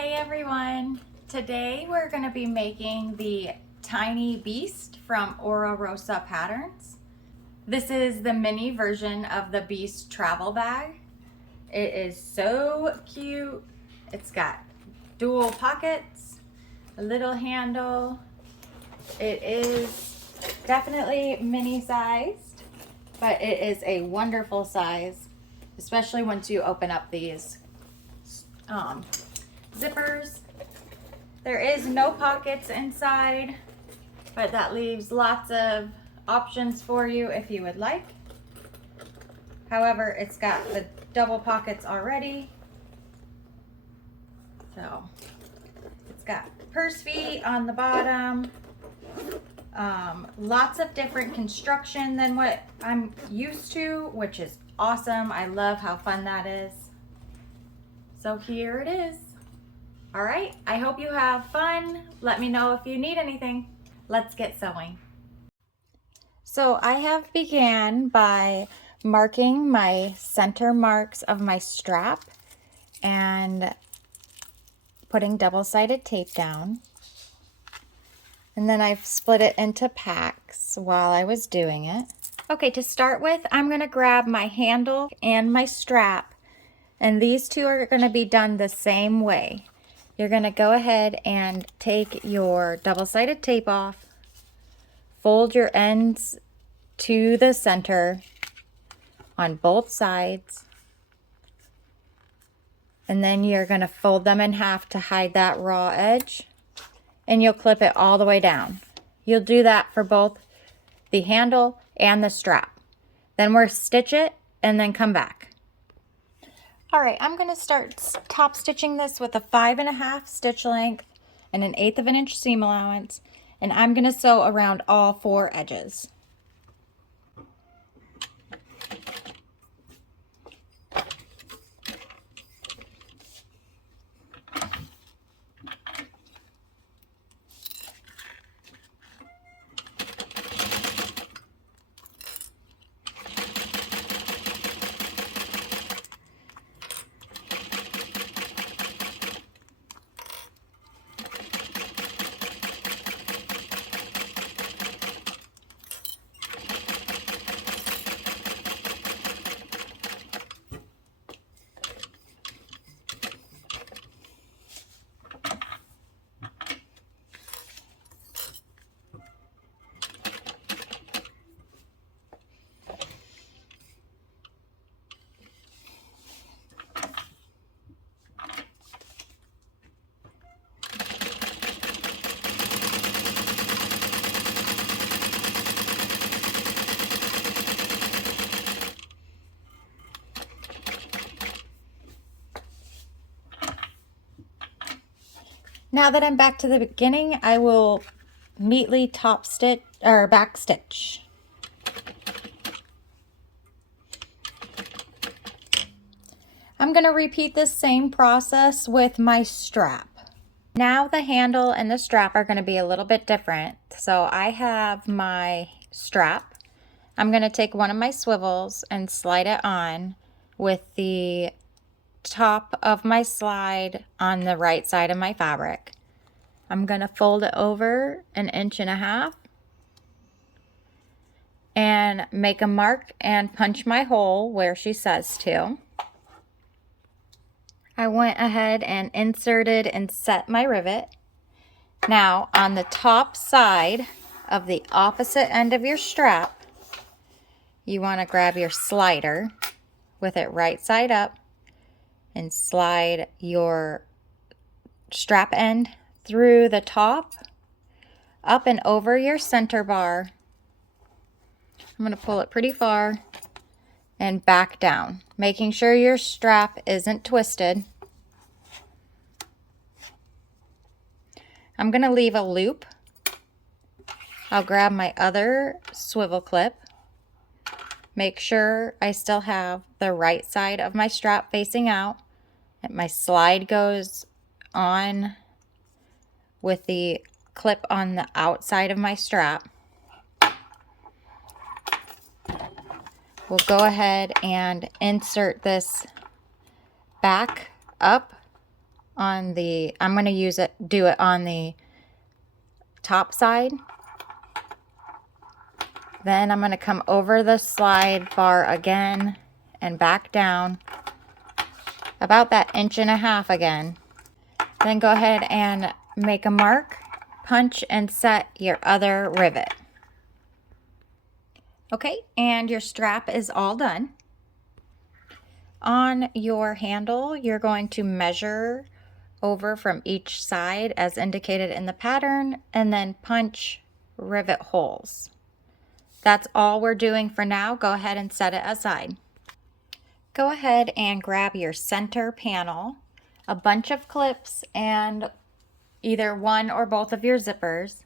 Hey everyone! Today we're going to be making the Tiny Beast from Oro Rosa Patterns. This is the mini version of the Beast travel bag. It is so cute. It's got dual pockets, a little handle. It is definitely mini sized, but it is a wonderful size, especially once you open up these zippers. There is no pockets inside, but that leaves lots of options for you if you would like. However, it's got the double pockets already. So it's got purse feet on the bottom. Lots of different construction than what I'm used to, which is awesome. I love how fun that is. So here it is. All right, I hope you have fun. Let me know if you need anything. Let's get sewing. So I have began by marking my center marks of my strap and putting double-sided tape down. And then I've split it into packs while I was doing it. Okay, to start with, I'm gonna grab my handle and my strap, and these two are gonna be done the same way. You're going to go ahead and take your double-sided tape off, fold your ends to the center on both sides, and then you're going to fold them in half to hide that raw edge, and you'll clip it all the way down. You'll do that for both the handle and the strap. Then we'll stitch it and then come back. All right, I'm gonna start top stitching this with a 5.5 stitch length and an 1/8 of an inch seam allowance, and I'm gonna sew around all 4 edges. Now that I'm back to the beginning, I will neatly top stitch or back stitch. I'm going to repeat this same process with my strap. Now the handle and the strap are going to be a little bit different. So I have my strap. I'm going to take one of my swivels and slide it on with the top of my slide on the right side of my fabric. I'm going to fold it over 1.5 inches and make a mark and punch my hole where she says to. I went ahead and inserted and set my rivet. Now on the top side of the opposite end of your strap, you want to grab your slider with it right side up and slide your strap end through the top, up and over your center bar. I'm going to pull it pretty far and back down, making sure your strap isn't twisted. I'm going to leave a loop. I'll grab my other swivel clip. Make sure I still have the right side of my strap facing out. And my slide goes on with the clip on the outside of my strap. We'll go ahead and insert this back up on the, I'm going to do it on the top side. Then I'm going to come over the slide bar again and back down about that 1.5 inches again. Then go ahead and make a mark, punch, and set your other rivet. Okay, and your strap is all done. On your handle, you're going to measure over from each side as indicated in the pattern, and then punch rivet holes. That's all we're doing for now. Go ahead and set it aside. Go ahead and grab your center panel, a bunch of clips, and either one or both of your zippers.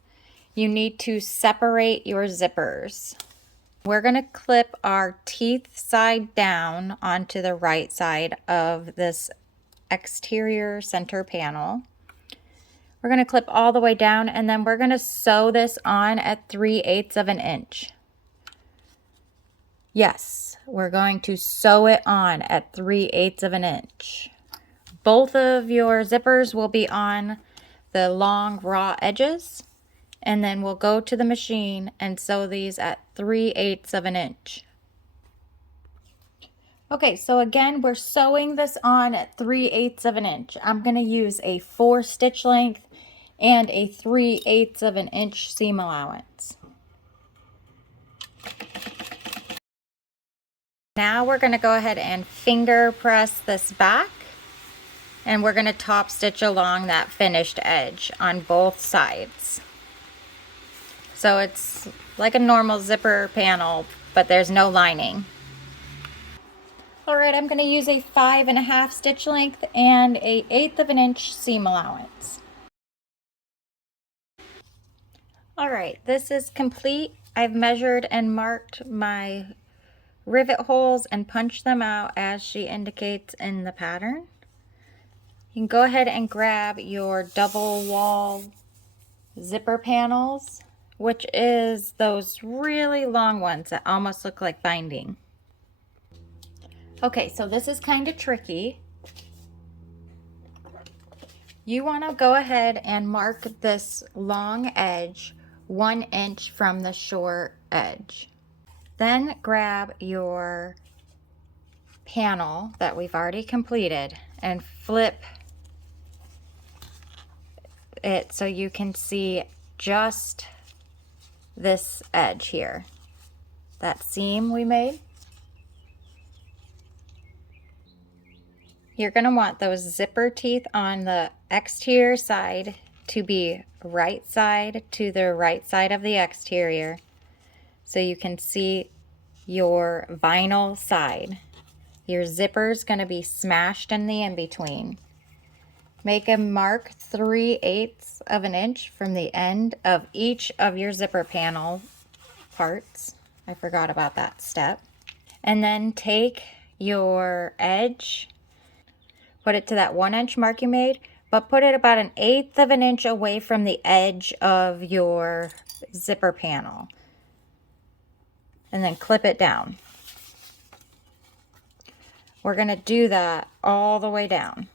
You need to separate your zippers. We're going to clip our teeth side down onto the right side of this exterior center panel. We're going to clip all the way down, and then we're going to sew this on at 3/8 of an inch. Yes, we're going to sew it on at 3/8 of an inch. Both of your zippers will be on the long raw edges, and then we'll go to the machine and sew these at 3/8 of an inch. Okay, so again, we're sewing this on at 3/8 of an inch. I'm going to use a 4 stitch length and a 3/8 of an inch seam allowance. Now we're going to go ahead and finger press this back, and we're going to top stitch along that finished edge on both sides. So it's like a normal zipper panel, but there's no lining. Alright, I'm going to use a 5.5 stitch length and a 1/8 of an inch seam allowance. Alright, this is complete. I've measured and marked my rivet holes and punched them out as she indicates in the pattern. You can go ahead and grab your double wall zipper panels, which is those really long ones that almost look like binding. Okay, so this is kind of tricky. You want to go ahead and mark this long edge 1 inch from the short edge. Then grab your panel that we've already completed and flip it so you can see just this edge here, that seam we made. You're going to want those zipper teeth on the exterior side to be right side to the right side of the exterior, so you can see your vinyl side. Your zipper's going to be smashed in the in-between. Make a mark 3/8 of an inch from the end of each of your zipper panel parts. I forgot about that step. And then take your edge, put it to that 1 inch mark you made, but put it about 1/8 of an inch away from the edge of your zipper panel. And then clip it down. We're going to do that all the way down.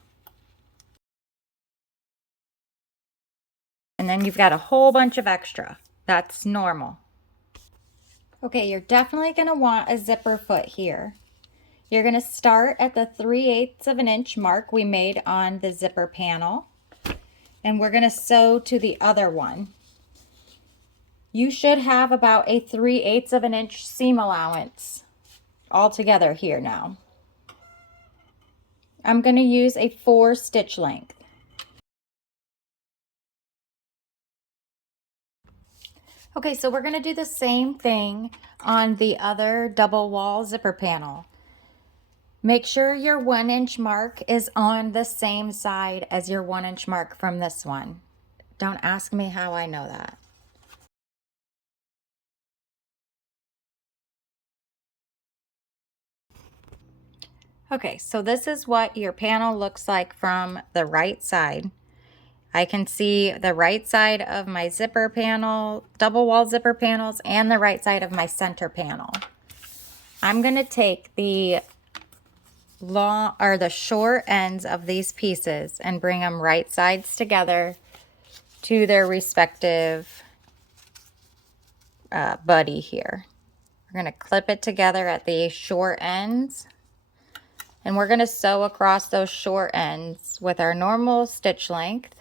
And then you've got a whole bunch of extra. That's normal. Okay, you're definitely going to want a zipper foot here. You're going to start at the 3/8 of an inch mark we made on the zipper panel, and we're going to sew to the other one. You should have about a 3/8 of an inch seam allowance all together here now. I'm going to use a 4 stitch length. Okay, so we're going to do the same thing on the other double wall zipper panel. Make sure your 1 inch mark is on the same side as your 1 inch mark from this one. Don't ask me how I know that. Okay, so this is what your panel looks like from the right side. I can see the right side of my zipper panel, double wall zipper panels, and the right side of my center panel. I'm going to take the long or the short ends of these pieces and bring them right sides together to their respective buddy here. We're going to clip it together at the short ends, and we're going to sew across those short ends with our normal stitch length.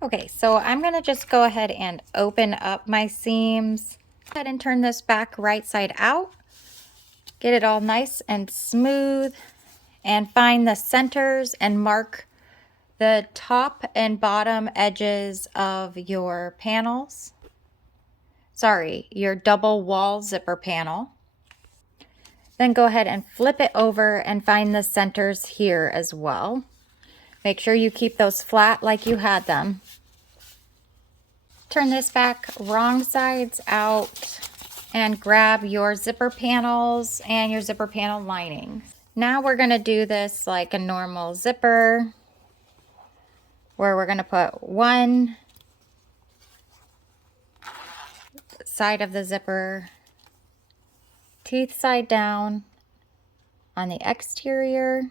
Okay, so I'm going to just go ahead and open up my seams. Go ahead and turn this back right side out. Get it all nice and smooth, and find the centers and mark the top and bottom edges of your panels. Sorry, your double wall zipper panel. Then go ahead and flip it over and find the centers here as well. Make sure you keep those flat like you had them. Turn this back wrong sides out and grab your zipper panels and your zipper panel lining. Now we're going to do this like a normal zipper, where we're going to put one side of the zipper teeth side down on the exterior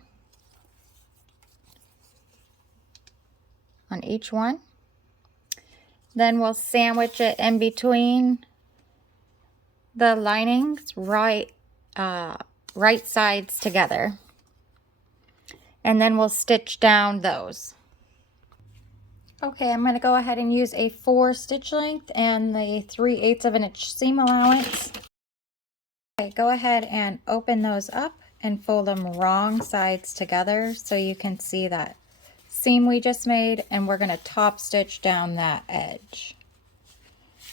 on each one. Then we'll sandwich it in between the linings, right sides together, and then we'll stitch down those. Okay, I'm going to go ahead and use a 4 stitch length and the 3/8 of an inch seam allowance. Okay, go ahead and open those up and fold them wrong sides together so you can see that seam we just made, and we're going to top stitch down that edge.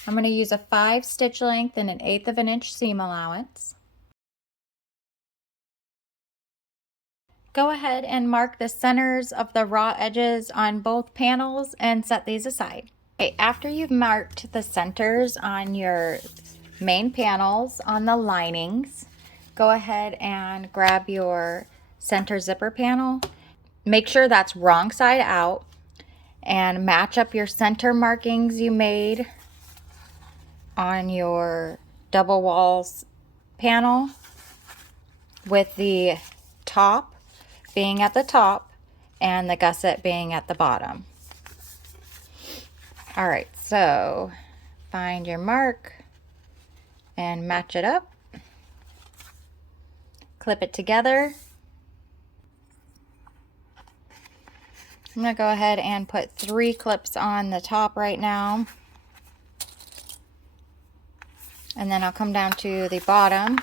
I'm going to use a 5 stitch length and an 1/8 of an inch seam allowance. Go ahead and mark the centers of the raw edges on both panels and set these aside. Okay, after you've marked the centers on your main panels on the linings, go ahead and grab your center zipper panel. Make sure that's wrong side out, and match up your center markings you made on your double walls panel with the top being at the top and the gusset being at the bottom. All right, so find your mark and match it up. Clip it together. I'm going to go ahead and put 3 clips on the top right now. And then I'll come down to the bottom,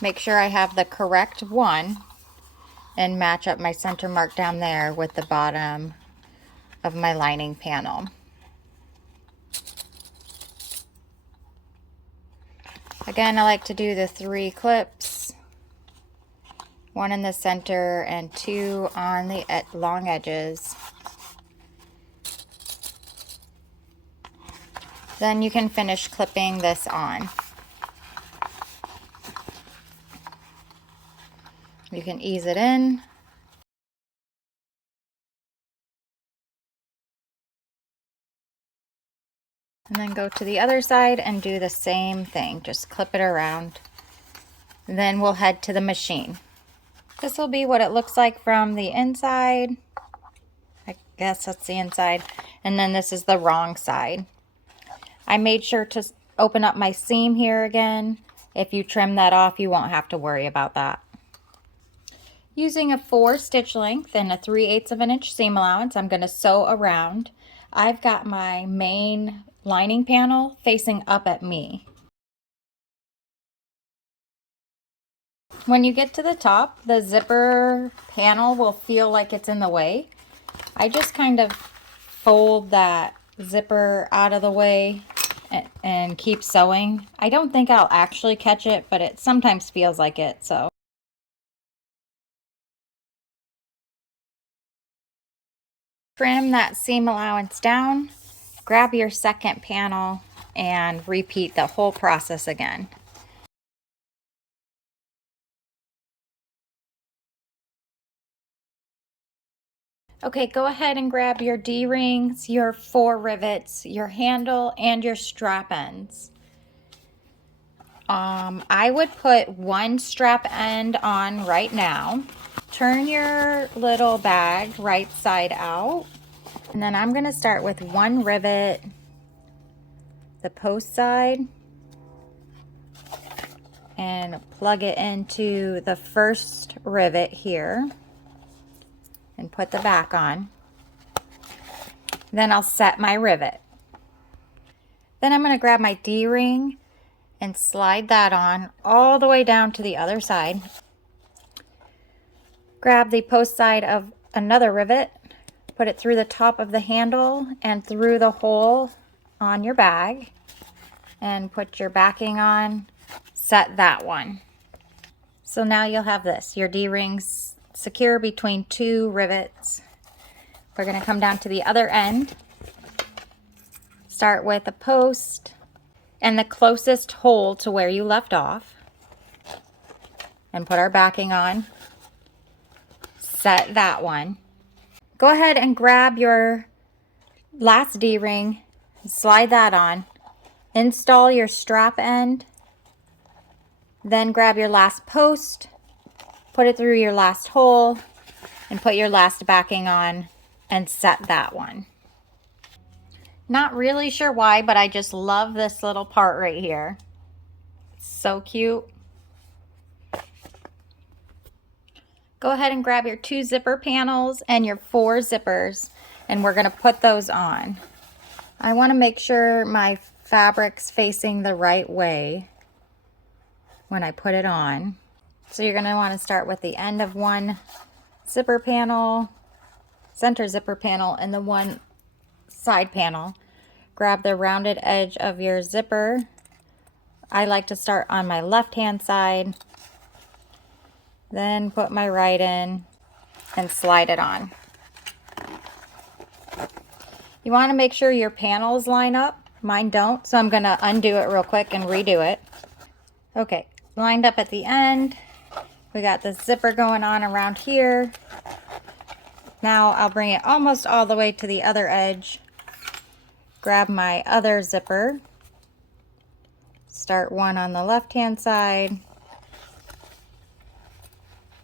make sure I have the correct one, and match up my center mark down there with the bottom of my lining panel. Again, I like to do the 3 clips, 1 in the center and 2 on the long edges. Then you can finish clipping this on. You can ease it in. And then go to the other side and do the same thing. Just clip it around. And then we'll head to the machine. This will be what it looks like from the inside. I guess that's the inside. And then this is the wrong side. I made sure to open up my seam here again. If you trim that off, you won't have to worry about that. Using a 4 stitch length and a 3/8 of an inch seam allowance, I'm going to sew around. I've got my main lining panel facing up at me. When you get to the top, the zipper panel will feel like it's in the way. I just kind of fold that zipper out of the way and keep sewing. I don't think I'll actually catch it, but it sometimes feels like it, so. Trim that seam allowance down, grab your second panel, and repeat the whole process again. Okay, go ahead and grab your D-rings, your 4 rivets, your handle, and your strap ends. I would put 1 strap end on right now. Turn your little bag right side out. And then I'm gonna start with 1 rivet, the post side, and plug it into the first rivet here and put the back on. Then I'll set my rivet. Then I'm gonna grab my D-ring and slide that on all the way down to the other side. Grab the post side of another rivet, put it through the top of the handle and through the hole on your bag, and put your backing on, set that one. So now you'll have this, your D-rings secure between 2 rivets. We're gonna come down to the other end, start with a post and the closest hole to where you left off, and put our backing on, set that one. Go ahead and grab your last D-ring, slide that on, install your strap end, then grab your last post, put it through your last hole, and put your last backing on and set that one. Not really sure why, but I just love this little part right here. It's so cute. Go ahead and grab your 2 zipper panels and your 4 zippers, and we're gonna put those on. I wanna make sure my fabric's facing the right way when I put it on. So you're gonna wanna start with the end of 1 zipper panel, center zipper panel, and the 1 side panel. Grab the rounded edge of your zipper. I like to start on my left hand side, then put my right in and slide it on. You want to make sure your panels line up. Mine don't, so I'm going to undo it real quick and redo it. Okay, lined up at the end. We got the zipper going on around here. Now I'll bring it almost all the way to the other edge. Grab my other zipper, start one on the left hand side,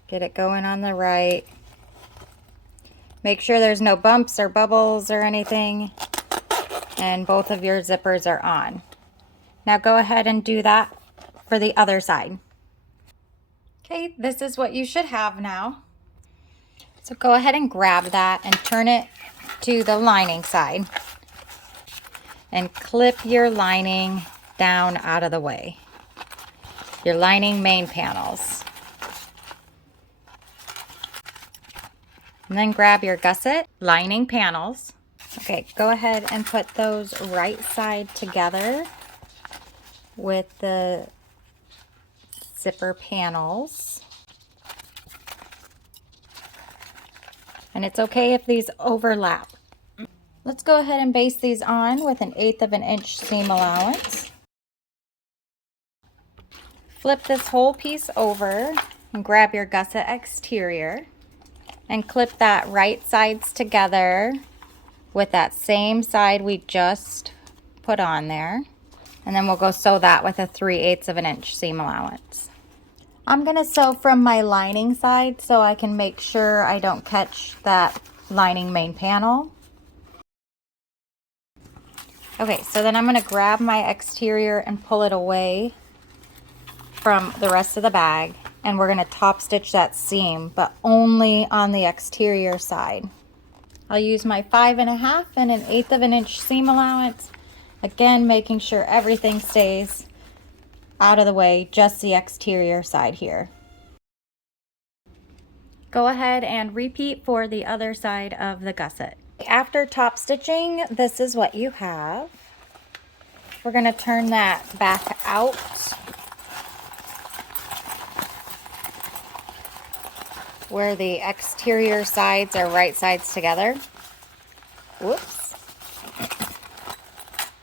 get it going on the right. Make sure there's no bumps or bubbles or anything, and both of your zippers are on. Now go ahead and do that for the other side. Okay, this is what you should have now. So go ahead and grab that and turn it to the lining side. And clip your lining down out of the way. Your lining main panels. And then grab your gusset lining panels. Okay, go ahead and put those right side together with the zipper panels. And it's okay if these overlap. Let's go ahead and baste these on with 1/8 of an inch seam allowance. Flip this whole piece over and grab your gusset exterior and clip that right sides together with that same side we just put on there. And then we'll go sew that with a 3/8 of an inch seam allowance. I'm gonna sew from my lining side so I can make sure I don't catch that lining main panel. Okay, so then I'm gonna grab my exterior and pull it away from the rest of the bag, and we're gonna top stitch that seam, but only on the exterior side. I'll use my 5.5 and 1/8 of an inch seam allowance. Again, making sure everything stays out of the way, just the exterior side here. Go ahead and repeat for the other side of the gusset. After top stitching, this is what you have. We're going to turn that back out. Where the exterior sides are right sides together. Whoops.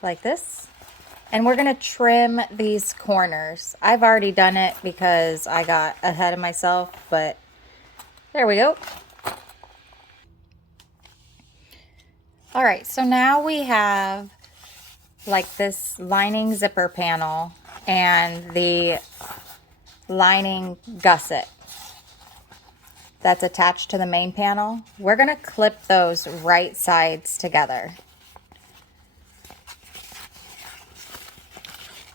Like this. And we're going to trim these corners. I've already done it because I got ahead of myself, but there we go. All right, so now we have like this lining zipper panel and the lining gusset that's attached to the main panel. We're gonna clip those right sides together.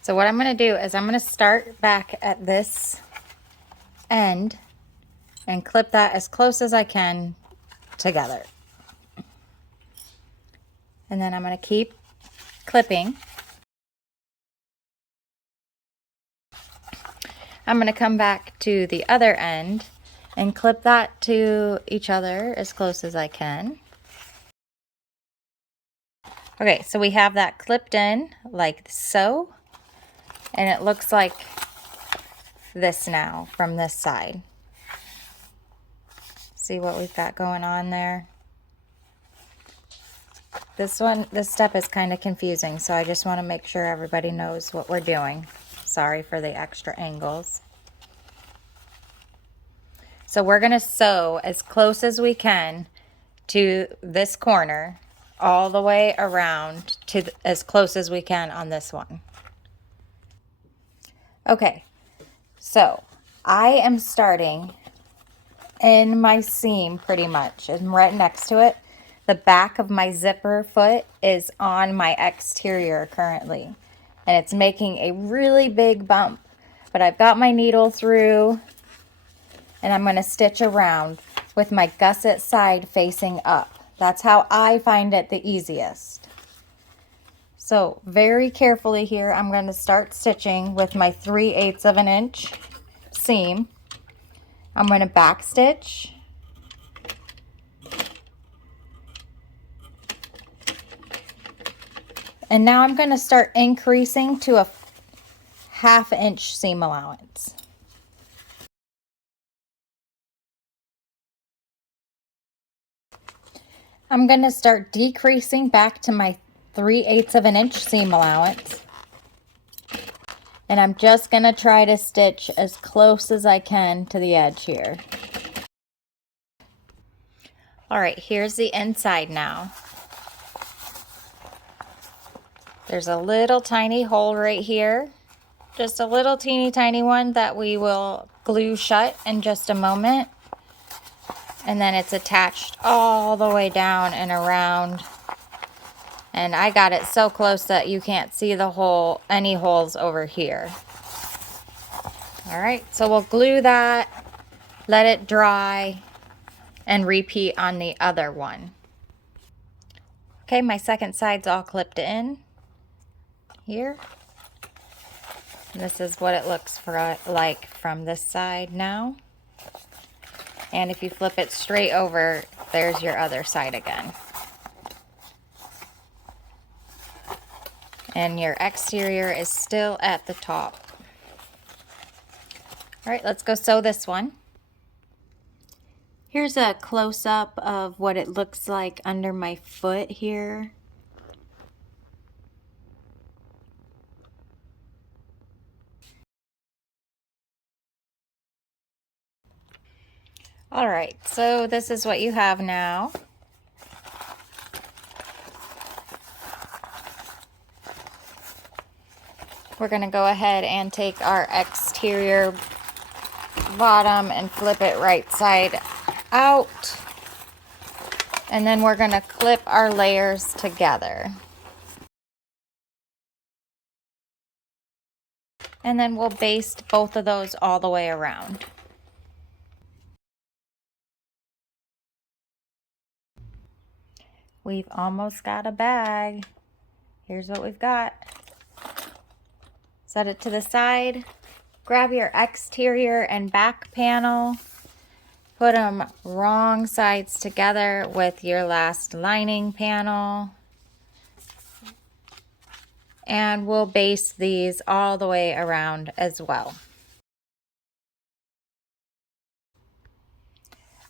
So what I'm gonna do is I'm gonna start back at this end and clip that as close as I can together. And then I'm gonna keep clipping. I'm gonna come back to the other end and clip that to each other as close as I can. Okay, so we have that clipped in like so, and it looks like this now from this side. See what we've got going on there? This step is kind of confusing, so I just want to make sure everybody knows what we're doing. Sorry for the extra angles. So we're going to sew as close as we can to this corner, all the way around to as close as we can on this one. Okay, so I am starting in my seam pretty much, and right next to it, the back of my zipper foot is on my exterior currently, and it's making a really big bump, but I've got my needle through, and I'm going to stitch around with my gusset side facing up. That's how I find it the easiest. So very carefully here, I'm going to start stitching with my 3/8 of an inch seam. I'm going to back stitch. And now I'm going to start increasing to a 1/2 inch seam allowance. I'm going to start decreasing back to my 3/8 of an inch seam allowance. And I'm just going to try to stitch as close as I can to the edge here. All right, here's the inside now. There's a little tiny hole right here. Just a little teeny tiny one that we will glue shut in just a moment. And then it's attached all the way down and around. And I got it so close that you can't see the hole, any holes over here. All right, so we'll glue that, let it dry, and repeat on the other one. Okay, my second side's all clipped in here. And this is what it looks like from this side now. And if you flip it straight over, there's your other side again. And your exterior is still at the top. All right, let's go sew this one. Here's a close-up of what it looks like under my foot here. All right, so this is what you have now. We're going to go ahead and take our exterior bottom and flip it right side out. And then we're going to clip our layers together. And then we'll baste both of those all the way around. We've almost got a bag. Here's what we've got. Set it to the side. Grab your exterior and back panel. Put them wrong sides together with your last lining panel. And we'll baste these all the way around as well.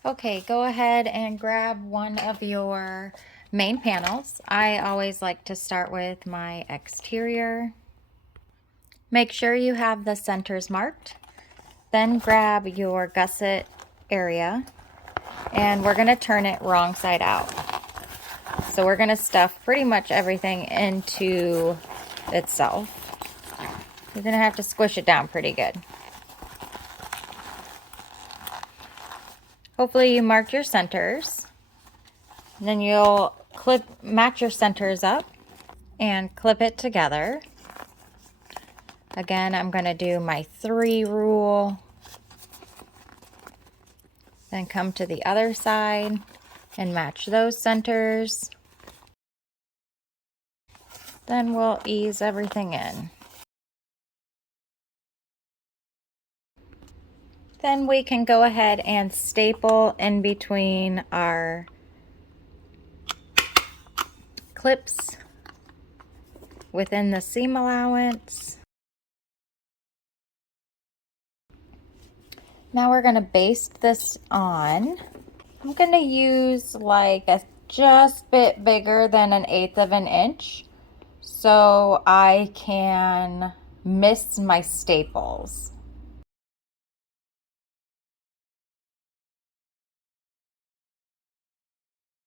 Okay, go ahead and grab one of your main panels. I always like to start with my exterior. Make sure you have the centers marked. Then grab your gusset area and we're going to turn it wrong side out. So so we're gonna stuff pretty much everything into itself. You're gonna have to squish it down pretty good. Hopefully you marked your centers. And then you'll match your centers up and clip it together. Again, I'm gonna do my 3 rule. Then come to the other side and match those centers. Then we'll ease everything in. Then we can go ahead and staple in between our clips within the seam allowance. Now we're going to baste this on. I'm going to use like a just bit bigger than 1/8 of an inch so I can miss my staples.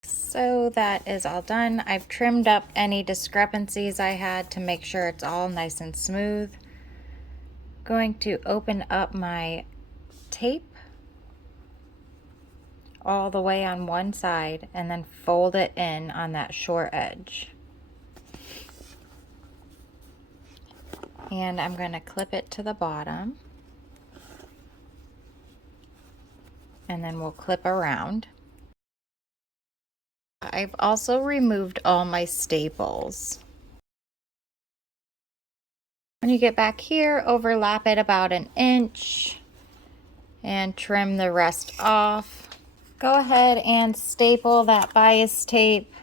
So that is all done. I've trimmed up any discrepancies I had to make sure it's all nice and smooth. Going to open up my tape all the way on one side and then fold it in on that short edge. And I'm going to clip it to the bottom. And then we'll clip around. I've also removed all my staples. When you get back here, overlap it about 1 inch and trim the rest off. Go ahead and staple that bias tape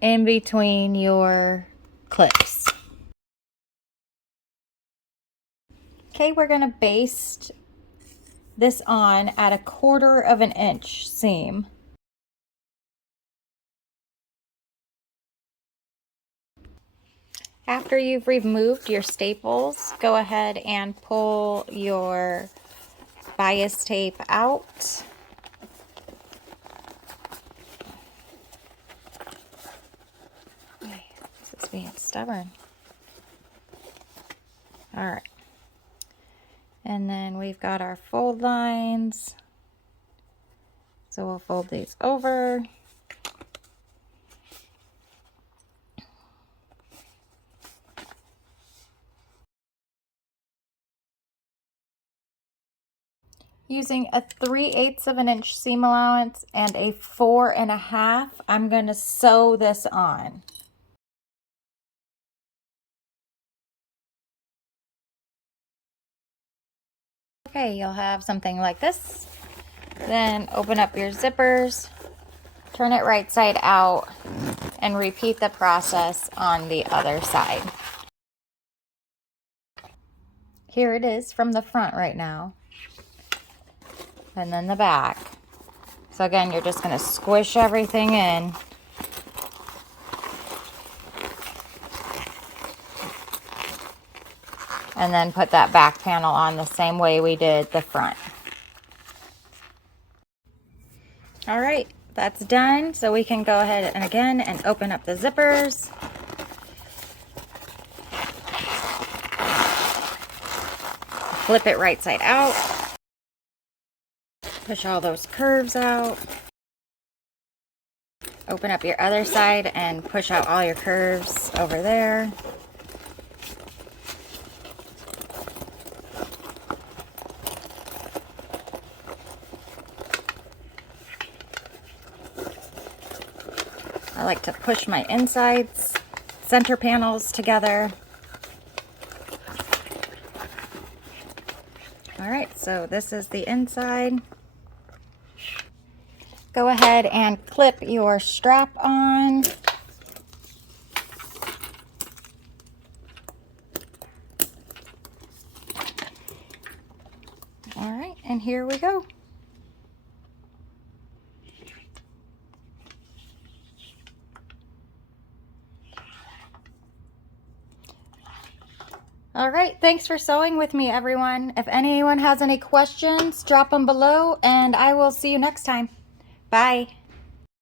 in between your clips. Okay, we're going to baste this on at 1/4 of an inch seam. After you've removed your staples, go ahead and pull your bias tape out. This is being stubborn. All right. And then we've got our fold lines. So we'll fold these over. Using a 3/8 of an inch seam allowance and a 4.5, I'm going to sew this on. Okay, you'll have something like this. Then open up your zippers, turn it right side out, and repeat the process on the other side. Here it is from the front right now. And then the back. So again, you're just going to squish everything in. And then put that back panel on the same way we did the front. All right, that's done. So we can go ahead and again and open up the zippers. Flip it right side out. Push all those curves out. Open up your other side and push out all your curves over there. I like to push my insides, center panels together. All right, so this is the inside. Go ahead and clip your strap on. All right, and here we go. All right, thanks for sewing with me, everyone. If anyone has any questions, drop them below, and I will see you next time. Bye.